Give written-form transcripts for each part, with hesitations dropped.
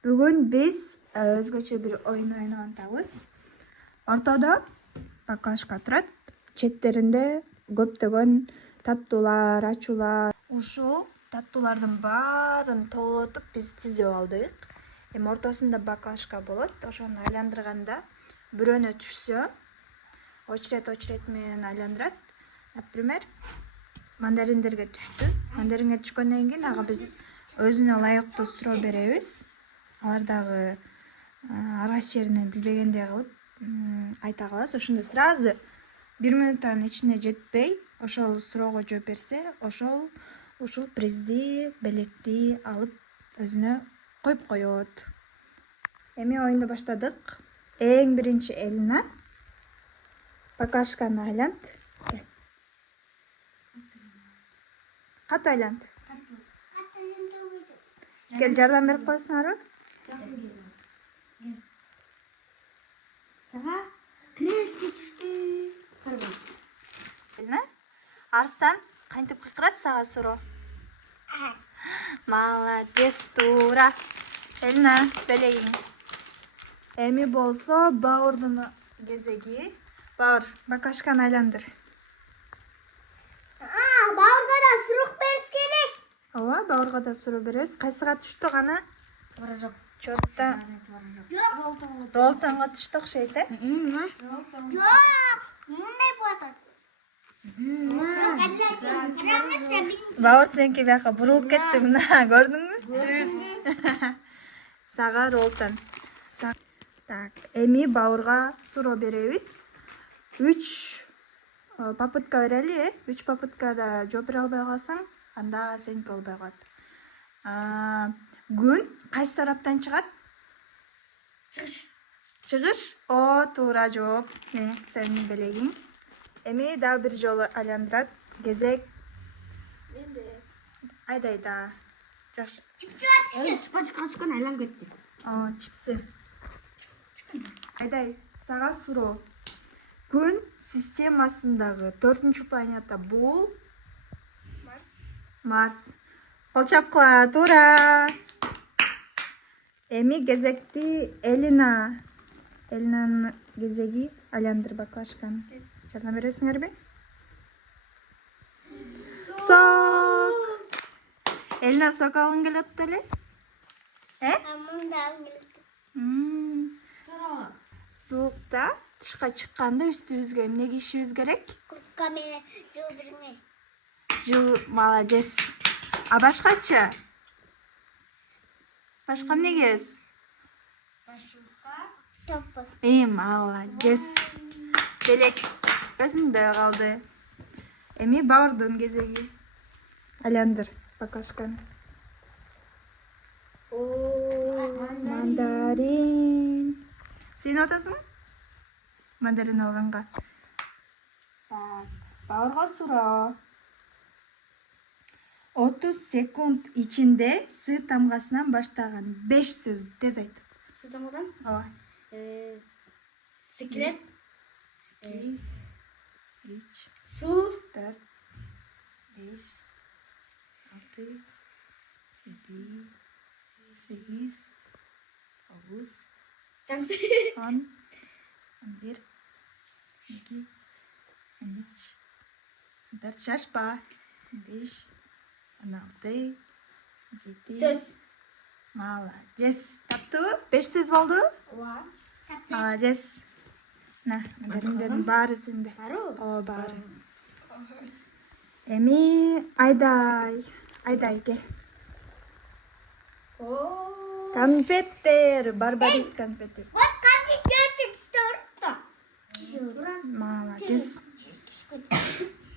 Бүгін біз өзгөчө bir oyun ойногонбуз. Ортодо баклажка турат. Четтеринде көптөгөн таттуулар, ачуулар. Ушул таттуулардын баарын толотуп биз тизип алдык. Эми ортосунда баклажка болот. Ошону айландырганда бирөөнө түшсө, очерет менен айландырат. Например, мандариндерге түштү. Мандаринге түшкөндөн кийин ага биз өзүнө ылайыктуу суроо беребиз. Алар дагы аргайсы жеринен билбегендей кылып айта калабыз. Ошондо сразу 1 минуттан ичине жетпей, ошол суроого жооп берсе, ушул призди, белекти алып өзүнө коюп коет. Эми оюнду баштадык. Эң биринчи Элина баклажканы айлант. Катуу айлант. Кел жардам берип койсуңарбы? Сага крешке түштү. Элина, арстан кантип кыйкырат сага суроо? Молодец, туура. Элина, белегиң. Эми болсо Баурдун кезеги. Баур, баклажканы айландыр. Баурга да сурук бериш керек. Ооба, Баурга да суроо беребиз. Кайсыга түштү гана? Творожок. Чотто Жок. Долтонго түштү окшойт, э? Жок. Мындай болот. Баур сенки бияка бурулуп кетти, мына көрдүңбү? Түз. Сага ролтон. Так, эми Баурга суроо беребиз. 3 попытка берели, э? 3 попыткада жооп бере албай калсаң, анда сеники болбой калат. Күн кайсы тараптан чыгат? Чыгыш. О, туура жооп. Сенин белегиң. Эми дагы бир жолу айландырат. Кезек. Айдай да. Жакшы. Чупачка ачкан айланып кетти. Чипсы. Айдай, сага суроо. Күн системасындагы 4-чү планета бул? Марс. Кол чапкыла, туура. Эми кезекти Элина. Элинанын кезеги, айландыр баклажканы. Жардам бересиңерби? Сок. Элина, сок алгың келип атты эле? Суукта тышка чыкканда үстүбүзгө эмне кийишибиз керек? Куртка менен жыл бирме. Жыл, молодец. А башкачы? Башка эмне кийебиз? Башыбызга топпу. Молодец. Белек өзүндө калды. Эми Баурдун кезеги. Айландыр баклажканы. Мандарин. Сүйүнүп атасың? Мандарин алганга. Так, Баурга суроо. 30 секунд ичинде С тамгасынан баштаган 5 сөз тез айт. Сызамадан? Ооба. Секрет. 2, 3, Су. 4, 5, 6, 7, 8, 9, Самсы. 10, 11, 12, 13, 14, шашпа. 5, 16, 7. Сөз. Молодец. Таптыбы? 5 сөз болду? Ооба. Молодец. На, мандариндердин баары сенде. Бару? О, баары. Эми айдай кел. Конфеттер, барбарис конфеттер. Вот конфеттер чыкты. Молодец.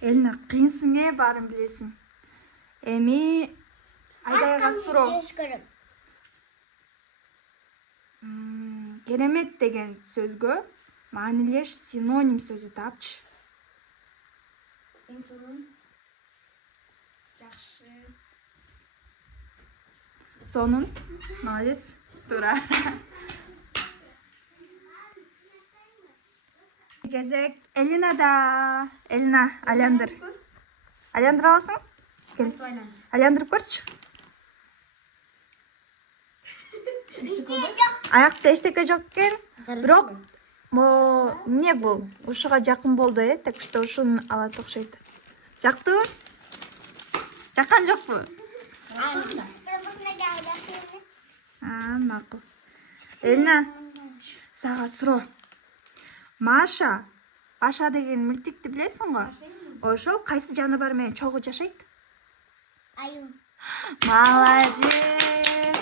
Элина, кыйынсың, баарын билесиң. Эми айдайга суроо. Керемет деген сөзгө маанилеш синоним сөзү тапчы. Эң сонун. Жакшы. Сонун. Молодец. Туура. Кезек Элинада. Элина, айландыр. Айландыра аласың? Кел. Айландырып көрчү. Аякта эчтеке жок экен. Бирок эмне бул? Ушуга жакын болду, так что ушуну алат окшойт. Жактыбы? Жаккан жокпу? Макул. Элина, сага суроо. Маша деген мультикти билесиң го? Ошол кайсы жаныбар менен чогуу жашайт? Аю. Молодец.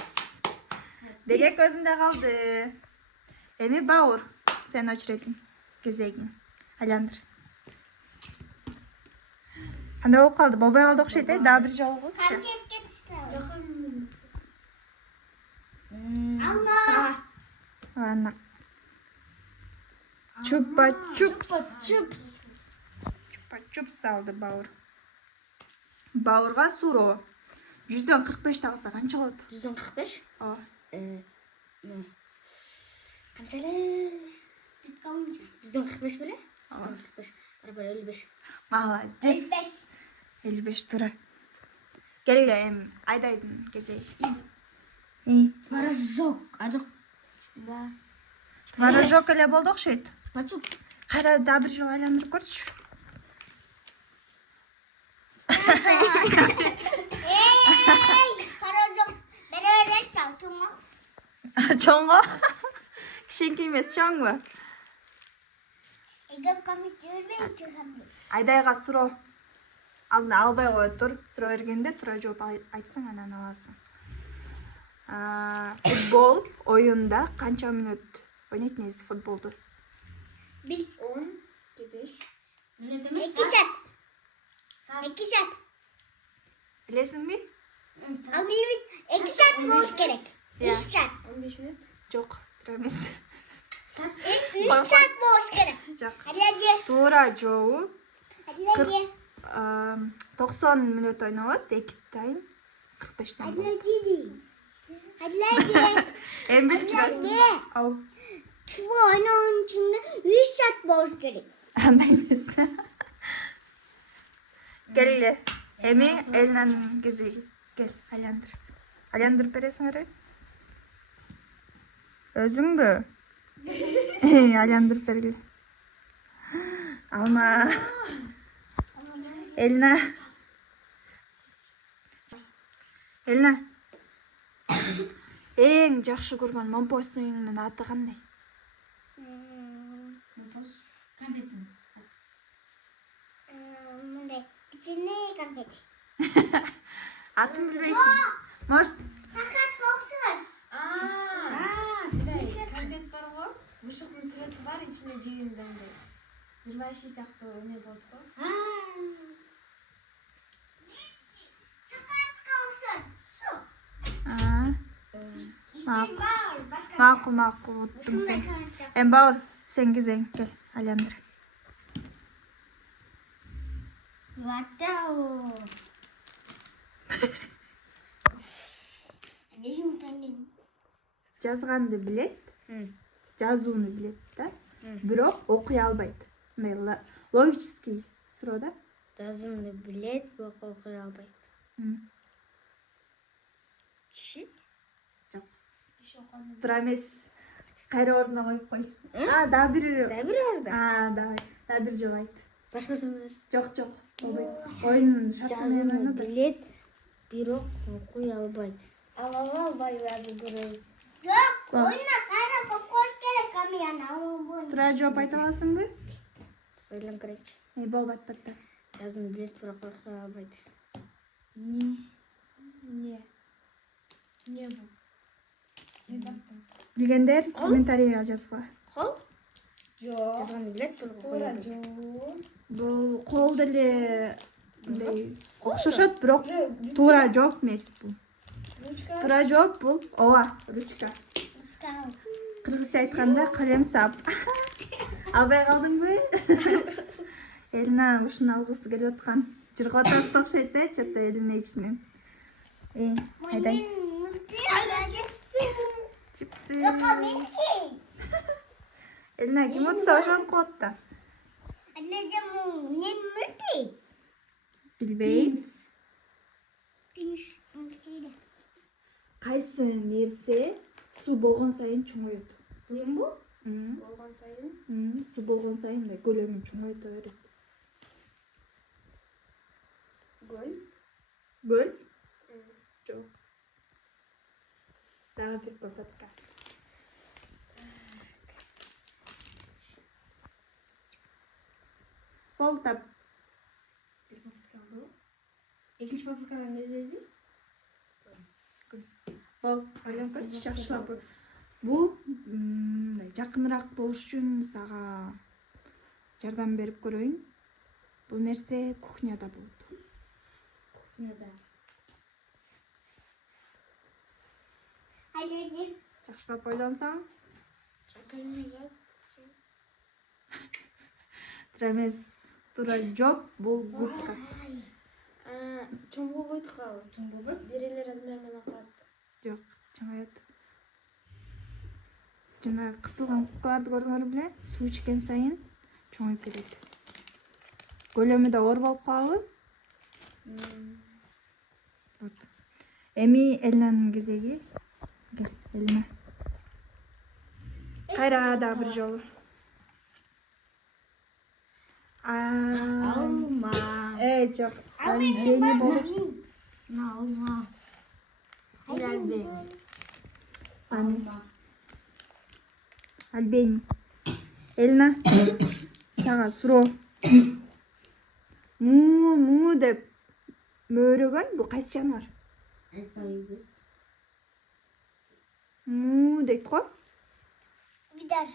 Деге көзүндө калды. Эми Баур, сен очередиң. Кезегиң. Айландыр. Кандай болуп калды? Болбой калды окшойт, дагы бир жолу болчу. Конфетке түштү. Алма. Ладно. Чупа-чупс. Чупа-чупс алды Баур. Баурга суроо. 145 тагылса канча болот? 145. Ооба. Канча эле? 145 беле? 145. Барабар 55. Молодец. 55 туура. Келе эми Айдайдын кезеги. Творожок. Жок. Да. Творожок эле болду окшойт. Бачук. Кайра дагы бир жолу айландырып көрчү. Творожок. Мен öyle çaldım. Чоңго? Кичинекей эмес, чоңго? Игап камит жүрбөй чыгам. Айдайга суроо. Алдын албай коет тур. Суроо бергенде туура жооп айтсаң анан аласың. Футбол оюнда канча мүнөт ойнойт негизи футболду? Biz 15. Minut emas. 2 saat. 2 saat. Билесиңби? Al bir 2 saat болуш керек. 3 saat. 15 минут. Жок, туура эмес. 3 saat болуш керек. Жок. Hadi. Туура жообу Hadi. 90 мүнөт ойнолот, 2 тайм 45 тайм. Hadi. Эми билип жүрөсүң. Ау. Bu oyunun içinde 3 saat болуш керек. Андай эмес. Келе. Эми Элинанын кезеги. Кел, айландыр. Айландырып бересиңер? Өзүңбү? Айландырып бергиле. Алма. Элина. Элина. Эң жакшы көргөн момпосуңдун аты кандай? Конфетный. Мындай кичине конфет. Атын билбейсиң? Может, Сакат коксуңар. Сидай конфет бар го. Мышыктын сүрөтү бар, ичине жегенде андай. Зырбайшы сыяктуу эме болот го. Сакат коксуң. макул, уттуң сен. Баур, сен кезең, кел, айландыр. Ватау. Жазганды билет, жазууну билет да, бирок окуй албайт. Мындай логический суроо да. Жазууну билет, бирок окуй албайт. Киши? Жок. Туура эмес. Кайра ордуна коюп кой. Дагы бир. Дагы бир жолу айт. Башкасын Жок, болбойт. Оюнун шарты менен жазууну ойно да. билет, бирок окуй албайт. Албай азыр көрөбүз. Жок, oyuna кайра кокош керек, камияны албайт. Туура жооп айта аласыңбы? Сойлон керекчи. Болбойт батта. Жазууну билет, бирок окуй албайт. Не бу? Не таптым. Билгендер комментарийге жазгыла. Кол? Жок. Жазууну билет, бирок окуй Туура албайт. жок. Бул кол деле мындай окшошот, бирок туура жооп эмес бул. Ручка. Туура жооп бул ооба, ручка. Кыргызча айтканда калем сап. Албай калдыңбы? Элина ушуну алгысы келип аткан. Жыргап атат окшойт что-то элине ичинен. Айдай. Чипсы. Элина ким отса ошону кылат да. Билбейм. Кайсы нерсе Су болгон сайын чоңоёт. Буюм бу? Мм. Болгон сайын. Су болгон сайын да көлөмү чоңойто берет. Гөл. Гөл? Жок. Дагы бир попытка. Болтап. Bir попытка алды. Экинчи попытканы эмне деди? Бол, ойлонуп көрчү, жакшылап. Бул жакыныраак болуш үчүн сага жардам берип көрөйүн. Бул нерсе кухняда болот. Кухняда. Anneciğim. Жакшылап ойлонсоң, Шакалны жаз. туура эмес. Туура жоп, бул губка. Чоң болбойт кабыл. Чоң болбойт. Бир эле размер менен калат. Жок, чоңоёт. Жана кысылган губкаларды көрдүңөр беле? Суу ичкен сайын чоңоюп кетет. Көлөмү да оор болуп калабы? Вот. Эми Элинанын кезеги. Кел, Элина. Кайра да бир жолу. Алма. Жок. Бени болуп. Алма. Албени. Алма. Альбени. Элина. Сага суроо. Му деп мөөрөгөн бул кайсы жаныбар? Айтпайбыз. Му дейт го? Bir daha.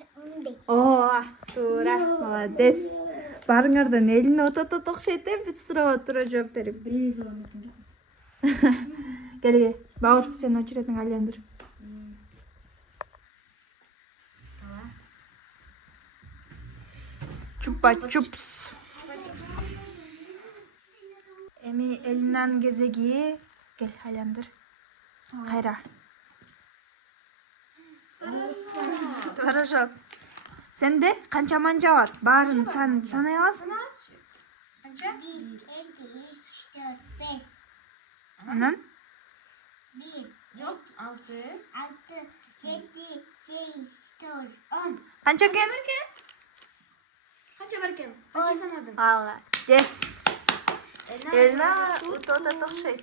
Bir. Оо, туура. Молодец. Барыңардан Элина ототот окшойт бүт суроо туура жооп берип. Бир zaman өткөн жок. Келге. Бауыр, сен очередиң айландыр. Чупа-чупс. Эми Элинанын кезеги. Кел, айландыр. Кайра. Хорошо. Сенде канча манжа бар? Баарын санай аласың? Канча? 1, 2, 3, 4, 5. Анан? 1, Жок, 6. 6, 7, 8, 9, 10. Канча экен? Канча бар экен? Канча санадың? Алла. Yes. Элина ототот окшойт.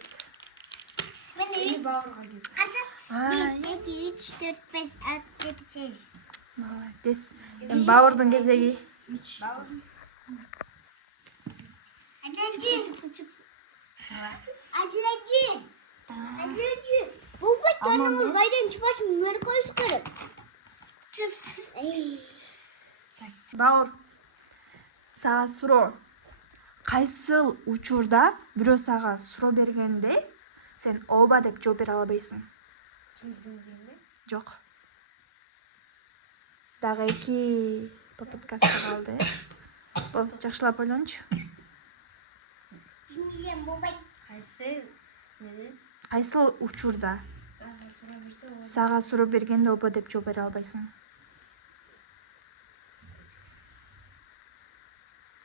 Ben Эми баурга кез. Kaç? 1, 2, 3, 4, 5, 6, 7, 8. Молодец. Эми бауырдун кезеги. Баур. Anneciğim. Anneciğim. Anneciğim. Bu bir tane var. Gayden çıparsın. Bunları koy sıkarım. Çıps. Бауыр. Сага суроо. Кайсыл учурда бирөө сага суроо бергенде сен ооба деп жооп бере албайсың? Чындысын дегенде. Жок. Дагы 2 попыткасы калды. Бол, жакшылап ойлончу. Şimdi bu bir. Кайсы неде? Кайсыл учурда Сага сура берсе, ол сага суроо бергенде ооба деп жооп бере албайсың?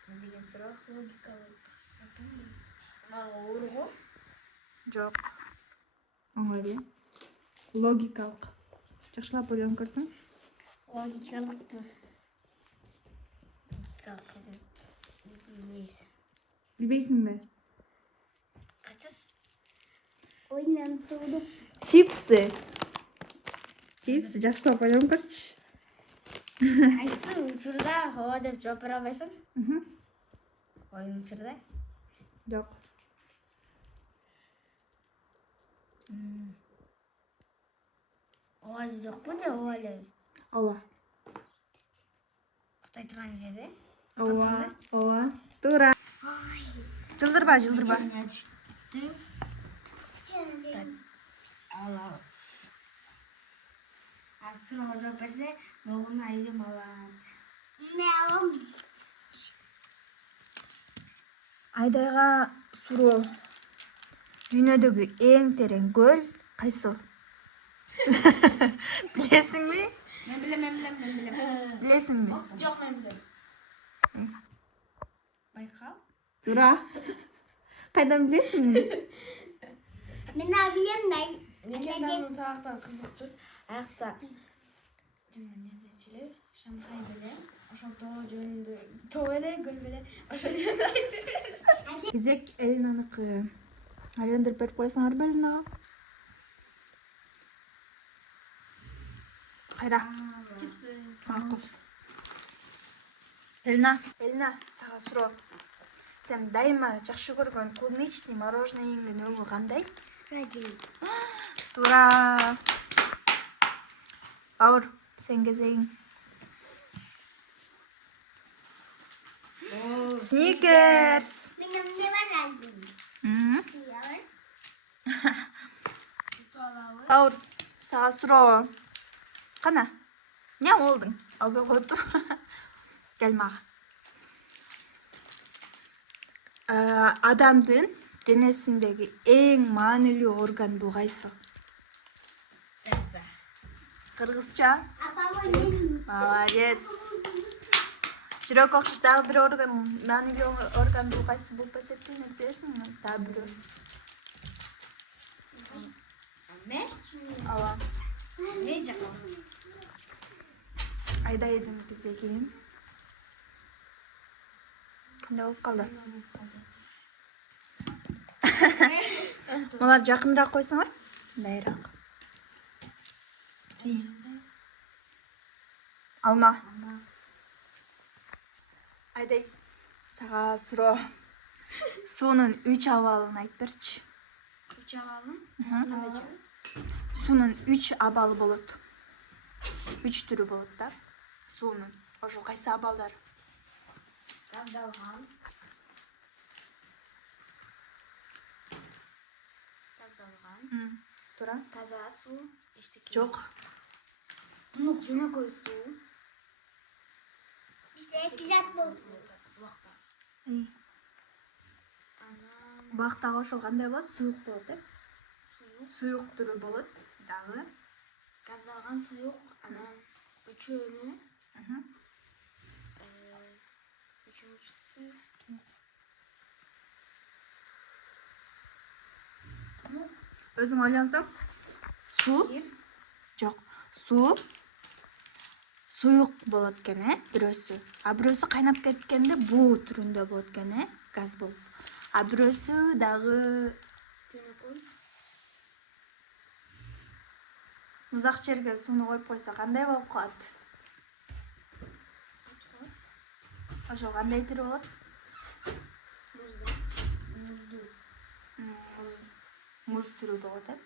не деген суроо? Логикалык суроо экен. Мага ооруго. Жок. Оңой эле. Логикалык. Жакшылап ойлонуп көрсөң. Логикалыкпы? Логикалык деп билбейсиң. Билбейсиңби? Качыс? Oyundan doğdu. Чипсы. Чипсы жакшылап ойлонуп көрчү. Кайсы учурда ооба деп жооп бере албайсың? Оюн учурда? Жок. Ооба же жокпу же ооба элеби? Ооба. Кутай турган жерде? Ооба. Туура. Жылдырба. Түштү. Алабыз. Суроого жооп берсе, могуну айжым алат. Ne alalım? Айдайга суроо. Дүйнөдөгү эң терең көл кайсыл? Билесиңби? Мен билем. Билесиңби? Жок, мен билем. Байкал? Туура. Кайдан билесиң? Ben ne bileyim de. Мекендагы сабактан кызыкчу. Аякта жана недечилер Шанхай беле ошол тоо жөнүндө тоо эле гүл беле ошол жөнүндө айтып беришти. Кезек Элинаныкы. Алендер берип койсоңор Элинага. Кайра. Чипсы. Макул. Элина, сага суроо. Сен дайыма жакшы көргөн клубничный мороженыйыңдын өңү кандай? Разин. Тура. Аур, сен кезегиң. Сникерс. Benim ne var razin? Аур, сага суроо. Кана? Не болдуң? Албай коюптур. Кел мага. Адамдын денесиндеги эң маанилүү орган бул кайсы? Сердце. Кыргызча? Apamın benim. Молодец. Жүрөк окшош дагы бир орган, маанилүү орган бул кайсы болуп эсептелет десиңби? Дагы бирөө. Мен? Ооба. Мен жакам. Айдайдын кезеги. Кандай болуп калды? Мулар жакыныраак койсоңор. Мындайраак. Алма. Айдай, сага суроо. Суунун 3 абалын айтып берчи. Учабалым. Суунун 3 абалы болот. 3 түрү болот да. Суунун. Ошол кайсы абалдар? Газдалган. Тура. Таза суу. Эчтеке. Жок. Жөнөкөй суу. İşte güzel bu. Булакта. Анан Бактагы ошол кандай болот? Суюк болот, э? Суюк түрү болот. Дагы. газдалган суюк. Анан үчөөнү. Үчүнчүсү. Өзүң ойлонсоң. Суу? Жок. Суу суюк болот экен, э? Бирөөсү. А бирөөсү кайнап кеткенде буу түрүндө болот экен, э? Газ болуп. А бирөөсү дагы Жөнөкөй. музак жерге сууну коюп койсо кандай болуп калат? Ошол кандай түрү болот? Муз түрү болот, э?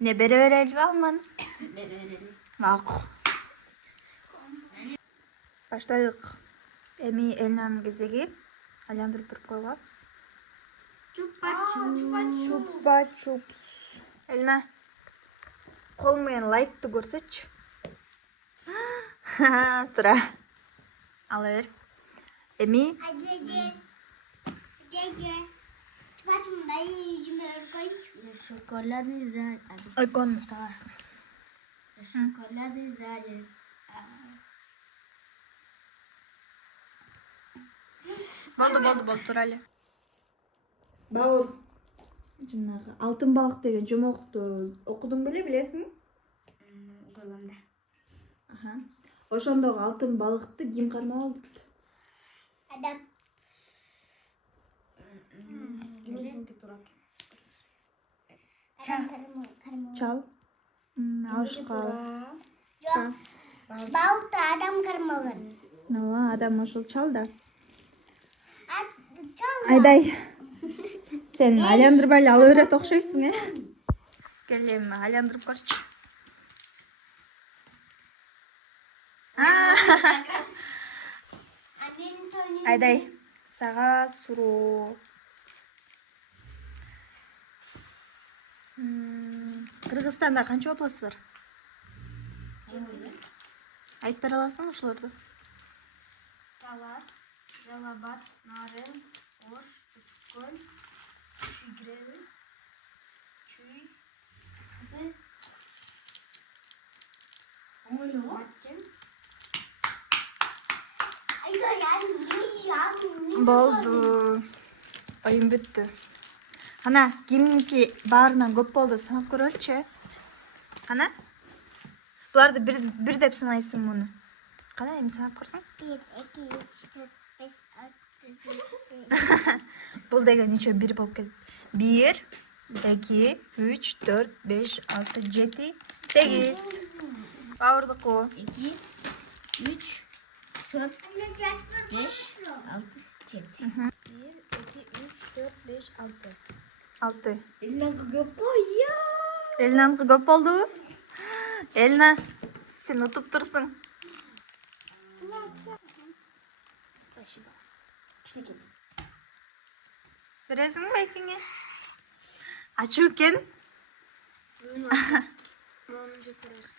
Не бере берелби алманы? Макул. Баштадык. Эми Элинанын кезеги. Айландырып берип койгула. Чупа-чупс. Элина. Кол менен лайкты көрсөтчү. Тура. Ала бер. Эми Dede. Bacım ben yüzümü örgüyüm. Шоколадный заяц. Ойкон. Шоколадный заяц. Болду, тура эле. Бауыр. Жанагы алтын балык деген жомокту окудуң беле, билесиң? Көргөмдө. Аха. Ошондогу алтын балыкты ким кармап алды? Adam. Кимдесинки тура. Adam karımı. Чал. Ашка. Yok. Balık da adam karmalı. Нова, адам ошол чал да. Çal. Айдай. Сен айландырбай эле ала берет окшойсуң, э? Кел эми айландырып көрчү. Айдай, сага суроо. Кыргызстанда канча область бар? Айтып бере аласың ошолорду? Талас, Жалабат, Нарын, Ош, Исколь, Чуйгревы, Чуй, Кызы, Маткен. Болду. Оюн бүттү. Ана, кимники баарынан көп болду санап көрөлүчү. Qana? Bulardı bir dep sanaysın bunu. Qana endi sanab ko'rsin. 1, 2, 3, 4, 5, 6, 7, 8. Бұл деген нече bir болып кетеді. 1, 2, 3, 4, 5, 6, 7, 8. Бауырдық о. 2, 3, 4, 5, 6, 7. 1, 2, 3, 4, 5, 6. 6. Elinden көп қой, я! Elina көп болды. Elina, sen ұтып тұрсың. Спасибо. Кішінекей. Бересің бе екенге? Ачу екен. Мойның жеп көресің.